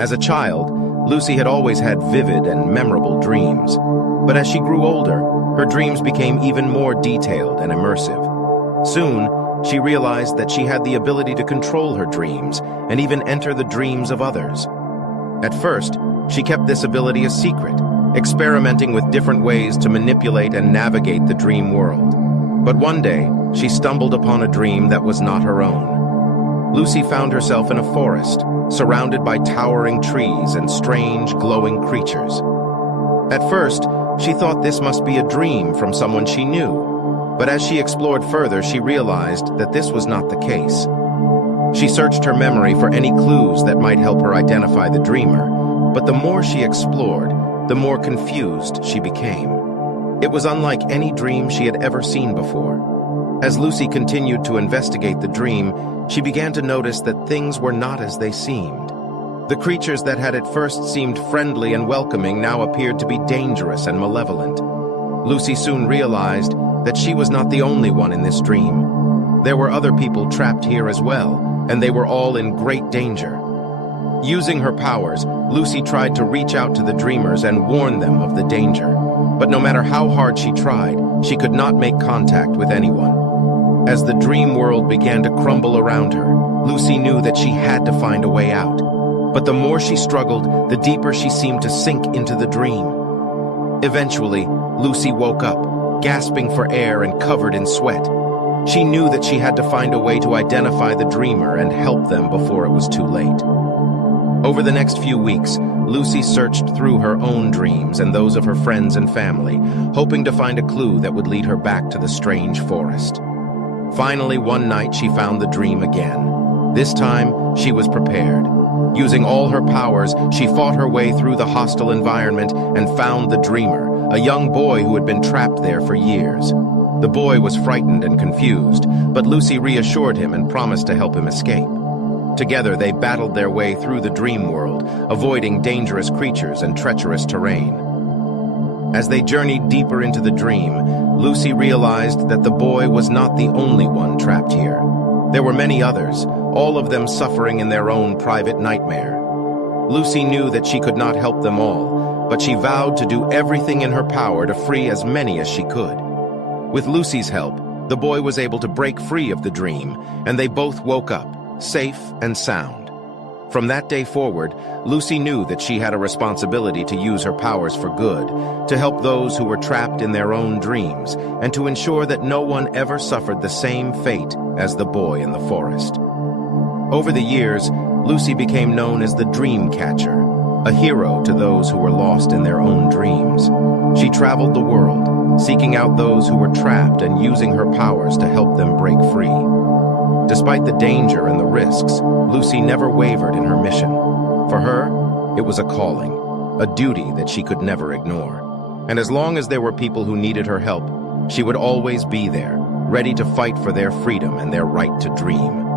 As a child, Lucy had always had vivid and memorable dreams. But as she grew older, her dreams became even more detailed and immersive. Soon, she realized that she had the ability to control her dreams and even enter the dreams of others. At first, she kept this ability a secret, experimenting with different ways to manipulate and navigate the dream world. But one day, she stumbled upon a dream that was not her own. Lucy found herself in a forest, surrounded by towering trees and strange, glowing creatures. At first, she thought this must be a dream from someone she knew. But as she explored further, she realized that this was not the case. She searched her memory for any clues that might help her identify the dreamer, but the more she explored, the more confused she became. It was unlike any dream she had ever seen before. As Lucy continued to investigate the dream, she began to notice that things were not as they seemed. The creatures that had at first seemed friendly and welcoming now appeared to be dangerous and malevolent. Lucy soon realized that she was not the only one in this dream. There were other people trapped here as well, and they were all in great danger. Using her powers, Lucy tried to reach out to the dreamers and warn them of the danger. But no matter how hard she tried, she could not make contact with anyone. As the dream world began to crumble around her, Lucy knew that she had to find a way out. But the more she struggled, the deeper she seemed to sink into the dream. Eventually, Lucy woke up, gasping for air and covered in sweat. She knew that she had to find a way to identify the dreamer and help them before it was too late. Over the next few weeks, Lucy searched through her own dreams and those of her friends and family, hoping to find a clue that would lead her back to the strange forest. Finally, one night she found the dream again. This time, she was prepared. Using all her powers, she fought her way through the hostile environment and found the dreamer, a young boy who had been trapped there for years. The boy was frightened and confused, but Lucy reassured him and promised to help him escape. Together, they battled their way through the dream world, avoiding dangerous creatures and treacherous terrain. As they journeyed deeper into the dream, Lucy realized that the boy was not the only one trapped here. There were many others, all of them suffering in their own private nightmare. Lucy knew that she could not help them all, but she vowed to do everything in her power to free as many as she could. With Lucy's help, the boy was able to break free of the dream, and they both woke up, safe and sound. From that day forward, Lucy knew that she had a responsibility to use her powers for good, to help those who were trapped in their own dreams, and to ensure that no one ever suffered the same fate as the boy in the forest. Over the years, Lucy became known as the Dreamcatcher, a hero to those who were lost in their own dreams. She traveled the world, seeking out those who were trapped and using her powers to help them break free. Despite the danger and the risks, Lucy never wavered in her mission. For her, it was a calling, a duty that she could never ignore. And as long as there were people who needed her help, she would always be there, ready to fight for their freedom and their right to dream.